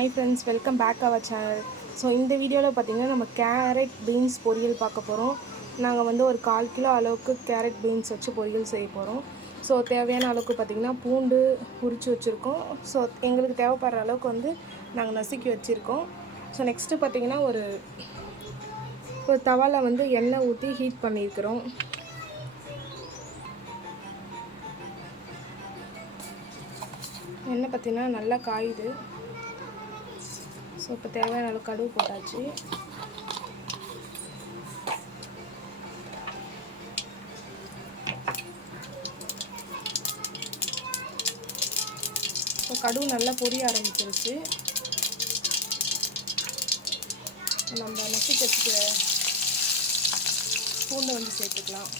Hi friends welcome back our channel so இந்த வீடியோவில் பார்த்தீங்கன்னா நம்ம கேரட் பீன்ஸ் பொரியல் பார்க்க போகிறோம் நாங்கள் வந்து ஒரு கால் கிலோ அளவுக்கு கேரட் பீன்ஸ் வச்சு பொரியல் செய்ய போகிறோம் ஸோ தேவையான அளவுக்கு பார்த்திங்கன்னா பூண்டு உரித்து வச்சுருக்கோம். ஸோ எங்களுக்கு தேவைப்படுற அளவுக்கு வந்து நாங்கள் நசுக்கி வச்சுருக்கோம். ஸோ நெக்ஸ்ட்டு பார்த்திங்கன்னா ஒரு ஒரு தவாவில் வந்து எண்ணெய் ஊற்றி ஹீட் பண்ணியிருக்கிறோம். எண்ணெய் பார்த்திங்கன்னா நல்லா காயுது. ஸோ இப்போ தேவையான அளவு கடுகு போட்டாச்சு. ஸோ கடுகு நல்லா பொரிய ஆரம்பிச்சிருச்சு. நம்ம நசுக்கி பூண்டை வந்து சேர்த்துக்கலாம்.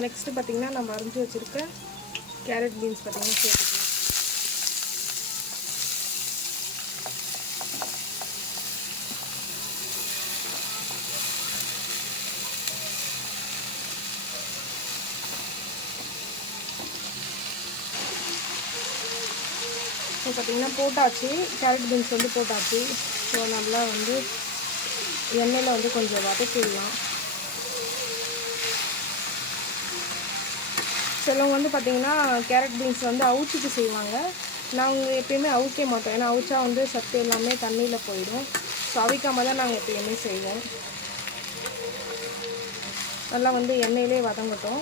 இப்போ நெக்ஸ்ட்டு பார்த்தீங்கன்னா நம்ம அரைஞ்சி வச்சுருக்க கேரட் பீன்ஸ் பார்த்தீங்கன்னா சேர்த்துக்கலாம். இப்போ பார்த்தீங்கன்னா போட்டாச்சு. கேரட் பீன்ஸ் வந்து போட்டாச்சு. ஸோ நல்லா வந்து எண்ணெயில் வந்து கொஞ்சம் வதக்கிடலாம். சிலவங்க வந்து பார்த்திங்கன்னா கேரட் பீன்ஸ் வந்து அவுச்சிட்டு செய்வாங்க. நாங்கள் எப்பயுமே அவுக்கே மாட்டோம். ஏன்னா அவுச்சா வந்து சத்து எல்லாமே தண்ணியில் போயிடும். ஸோ அவிக்காம தான் நாங்கள் எப்பயுமே செய்வோம். நல்லா வந்து எண்ணெயிலே வதங்கட்டும்.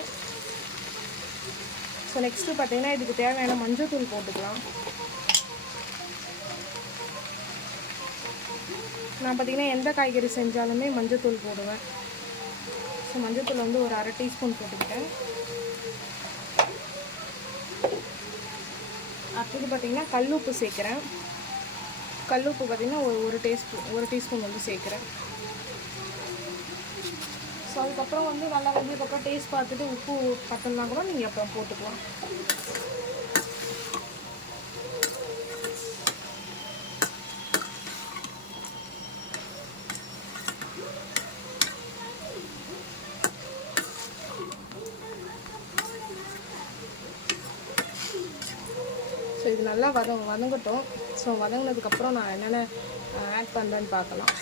ஸோ நெக்ஸ்ட்டு பார்த்தீங்கன்னா இதுக்கு தேவையான மஞ்சத்தூள் போட்டுக்கலாம். நான் பார்த்தீங்கன்னா எந்த காய்கறி செஞ்சாலுமே மஞ்சத்தூள் போடுவேன். ஸோ மஞ்சத்தூள் வந்து ஒரு அரை டீஸ்பூன் போட்டுக்கிட்டேன். அடுத்தது பார்த்திங்கன்னா உப்பு சேர்க்குறேன். கல் உப்பு பார்த்திங்கன்னா ஒரு ஒரு டீஸ்பூன் ஒரு டீஸ்பூன் வந்து சேர்க்குறேன். ஸோ அதுக்கப்புறம் வந்து நல்லா வந்ததுக்கப்புறம் டேஸ்ட் பார்த்துட்டு உப்பு பத்தலனா கூட நீங்கள் அப்புறம் போட்டுக்கலாம். நல்லா வத வதங்கட்டும். ஸோ வதங்கினதுக்கப்புறம் நான் என்னென்ன ஆட் பண்ணுறேன்னு பார்க்கலாம்.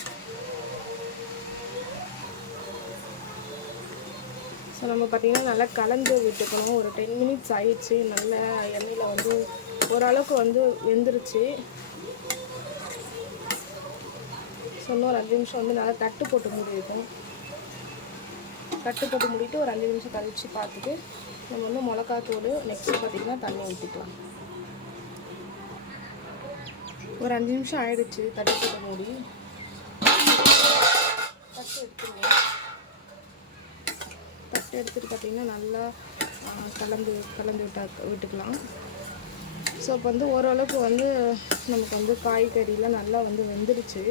ஸோ நம்ம பார்த்திங்கன்னா நல்லா கலந்து விட்டுக்கணும். ஒரு டென் மினிட்ஸ் ஆயிடுச்சு. நல்ல எண்ணெயில் வந்து ஓரளவுக்கு வந்து வெந்துருச்சு. ஸோ இன்னொரு அஞ்சு நிமிஷம் வந்து நல்லா தட்டு போட்டு மூடிருக்கும் தட்டு போட்டு முடிவிட்டு ஒரு அஞ்சு நிமிஷம் கழித்து பார்த்துட்டு நம்ம வந்து மிளகாத்தூள் நெக்ஸ்ட்டு பார்த்திங்கன்னா தண்ணி ஊற்றிக்கலாம் ஒரு அஞ்சு நிமிஷம் ஆயிடுச்சு தட்டு போட்ட மூடி. தட்டு எடுத்துருங்க. தட்டு எடுத்துகிட்டு பார்த்தீங்கன்னா நல்லா கலந்து கலந்து விட்டா விட்டுக்கலாம். ஸோ இப்போ வந்து ஓரளவுக்கு வந்து நமக்கு வந்து காய்கறிலாம் நல்லா வந்து வெந்துடுச்சு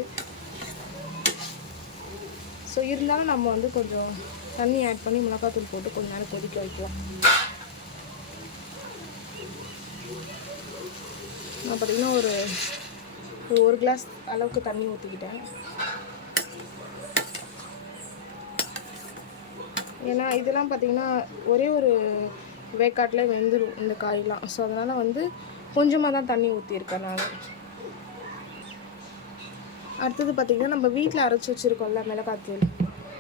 ஸோ இருந்தாலும் நம்ம வந்து கொஞ்சம் தண்ணி ஆட் பண்ணி மிளகாத்தூள் போட்டு கொஞ்ச நேரம் கொதிக்க வைக்கலாம். நான் பார்த்தீங்கன்னா ஒரு ஒரு ஒரு கிளாஸ் அளவுக்கு தண்ணி ஊற்றிக்கிட்டேன் ஏன்னா இதெல்லாம் பார்த்தீங்கன்னா ஒரே ஒரு வேக்காட்டில் வெந்துடும் இந்த காயெலாம் ஸோ அதனால் வந்து கொஞ்சமாக தான் தண்ணி ஊற்றியிருக்கேன் நான். அடுத்தது பார்த்திங்கன்னா நம்ம வீட்டில் அரைச்சி வச்சுருக்கோம்ல மிளகாத்தூள்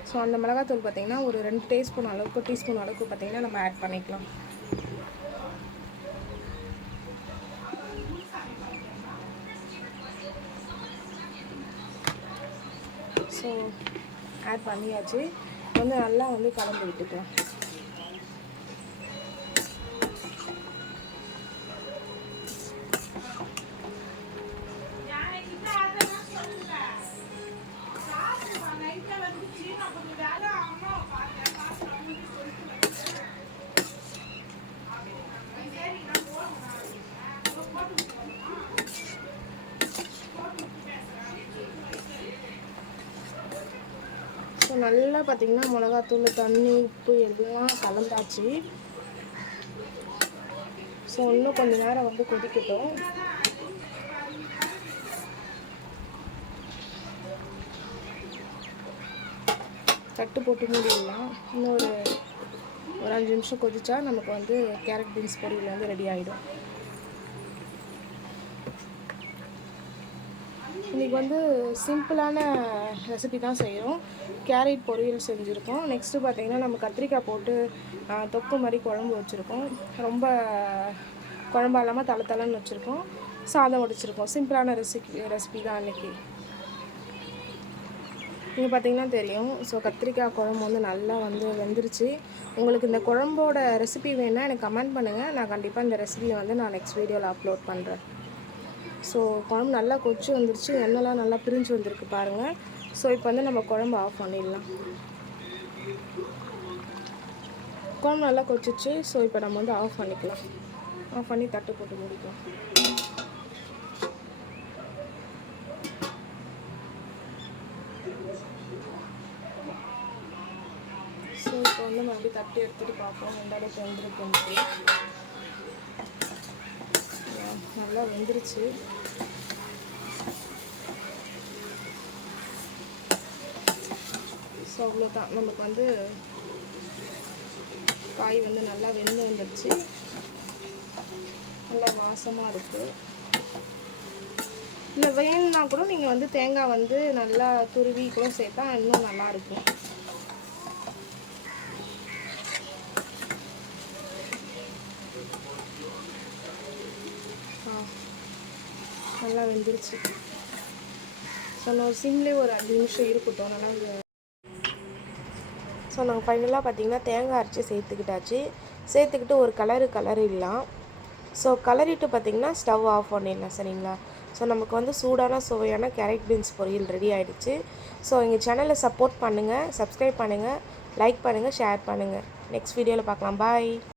ஸோ அந்த மிளகாத்தூள் பார்த்திங்கன்னா ஒரு ரெண்டு டீஸ்பூன் அளவுக்கு டீஸ்பூன் அளவுக்கு பார்த்திங்கன்னா நம்ம ஆட் பண்ணிக்கலாம். ஸோ ஆட் பண்ணியாச்சு. வந்து நல்லா வந்து கலந்து விட்டுக்கலாம் ஸோ நல்லா பார்த்தீங்கன்னா மிளகாத்தூள் தண்ணி உப்பு எல்லாம் கலந்தாச்சு. ஸோ இன்னும் கொஞ்ச நேரம் வந்து கொதிக்கட்டும். தட்டு போட்டு மூடிடலாம். இன்னொரு ஒரு அஞ்சு நிமிஷம் கொதிச்சா நமக்கு வந்து கேரட் பீன்ஸ் பொரியல் வந்து ரெடி ஆகிடும் இன்றைக்கி வந்து சிம்பிளான ரெசிபி தான் செய்கிறோம் கேரட் பொரியல் செஞ்சுருக்கோம். நெக்ஸ்ட்டு பார்த்தீங்கன்னா நம்ம கத்திரிக்காய் போட்டு தொக்கு மாதிரி குழம்பு வச்சுருக்கோம். ரொம்ப குழம்பா இல்லாமல் தலை தலைன்னு வச்சுருக்கோம். சாதம் வடிச்சிருக்கோம். சிம்பிளான ரெசிபி ரெசிபி தான் அன்றைக்கி நீங்கள் பார்த்தீங்கன்னா தெரியும். ஸோ கத்திரிக்காய் குழம்பு வந்து நல்லா வந்து வெந்துருச்சு. உங்களுக்கு இந்த குழம்போட ரெசிபி வேணால் எனக்கு கமெண்ட் பண்ணுங்கள் நான் கண்டிப்பாக இந்த ரெசிபியை வந்து நான் நெக்ஸ்ட் வீடியோவில் அப்லோட் பண்ணுறேன் ஸோ குழம்பு நல்லா கொச்சி வந்துருச்சு. எண்ணெய்லாம் நல்லா பிரிஞ்சு வந்திருக்கு பாருங்கள் ஸோ இப்போ வந்து நம்ம குழம்பு ஆஃப் பண்ணிடலாம். குழம்பு நல்லா கொச்சிச்சு ஸோ இப்போ நம்ம வந்து ஆஃப் பண்ணிக்கலாம். ஆஃப் பண்ணி தட்டு போட்டு முடிக்கலாம். ஸோ இப்போ வந்து மறுபடியும் தட்டி எடுத்துகிட்டு பார்ப்போம். எந்த அளவுக்கு வந்துருக்கு நல்லா வெந்துருச்சு. ஸோ அவ்வளோதான் நமக்கு வந்து காய் வந்து நல்லா வெந்து வந்துருச்சு. நல்லா வாசமாக இருக்குது இல்லை வேணும்னா கூட நீங்கள் வந்து தேங்காய் வந்து நல்லா துருவி கூட சேர்த்தா இன்னும் நல்லாயிருக்கும் நல்லா வெந்துருச்சு. ஸோ நான் சிம்லேயே ஒரு அஞ்சு நிமிஷம் இருக்கட்டும். நல்லா ஸோ நாங்கள் ஃபைனலாக பார்த்தீங்கன்னா தேங்காய் அரைச்சி சேர்த்துக்கிட்டாச்சு. சேர்த்துக்கிட்டு ஒரு கலரு கலரிடலாம் ஸோ கலரிட்டு பார்த்தீங்கன்னா ஸ்டவ் ஆஃப் பண்ணிடலாம் சரிங்களா? ஸோ நமக்கு வந்து சூடான சுவையான கேரட் பீன்ஸ் பொரியல் ரெடி ஆகிடுச்சு ஸோ எங்கள் சேனலை சப்போர்ட் பண்ணுங்கள் சப்ஸ்கிரைப் பண்ணுங்கள் லைக் பண்ணுங்கள் ஷேர் பண்ணுங்கள் நெக்ஸ்ட் வீடியோவில் பார்க்கலாம் பாய்